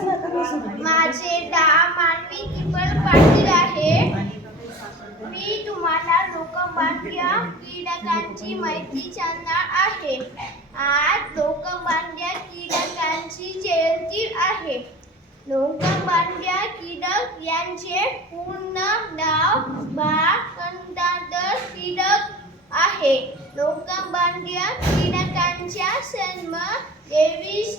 माझे नाव मानवी किपल पाटील आहे. मी तुम्हाला लोकमान्य टिळकांची माहिती सांगणार आहे. आज लोकमान्य टिळकांची जयंती आहे. लोकमान्य टिळक यांचे पूर्ण नाव बाळ गंगाधर टिळक आहे. लोकमान्य टिळकांचा जन्म 23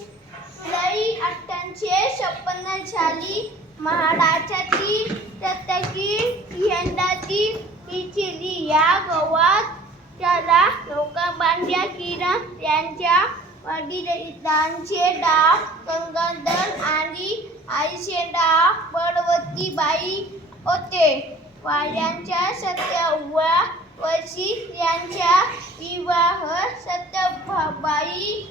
जुलै 1856 साली महाराष्ट्रातील रत्नागिरी जिल्ह्यातील चिखली या गावात झाला. लोकमान्य टिळक यांच्या वडिलांचे नाव गंगाधर आणि आईचे नाव बळवंतीबाई होते. वयाच्या 7व्या वर्षी त्यांचा विवाह सतीबाई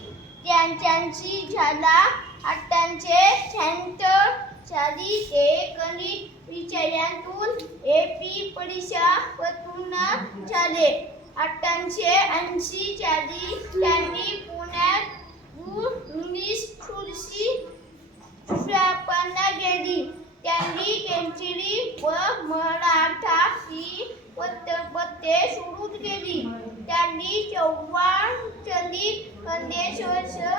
यांच्याशी झाला. 1876 साली ते गणित विषयातून AP परीक्षा उत्तीर्ण झाले. 1880 साली त्यांनी पुण्यात इंग्लिश स्कूलची स्थापना केली. त्यांनी केमिस्ट्री व मराठा ही वृत्तपत्रे सुरू केली. त्यांनी चव्हाण-चलित गणेशोत्सव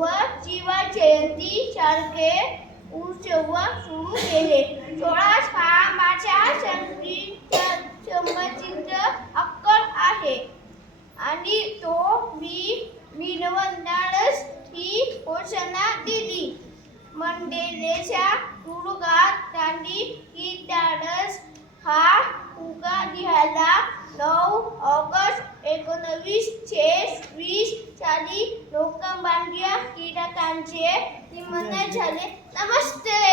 व शिवजयंती सारखे उत्सव सुरू केले. 16 माझ्या संमतीत हक्क आहे आणि तो मी मिळवणारच ही घोषणा दिली. मंडेलेच्या तुरुंगात त्यांनी टिळकांस हा उगा लिहिला. 9 ऑगस्ट 1920 साली लोकमान्य टिळकांचे निधन झाले. नमस्ते.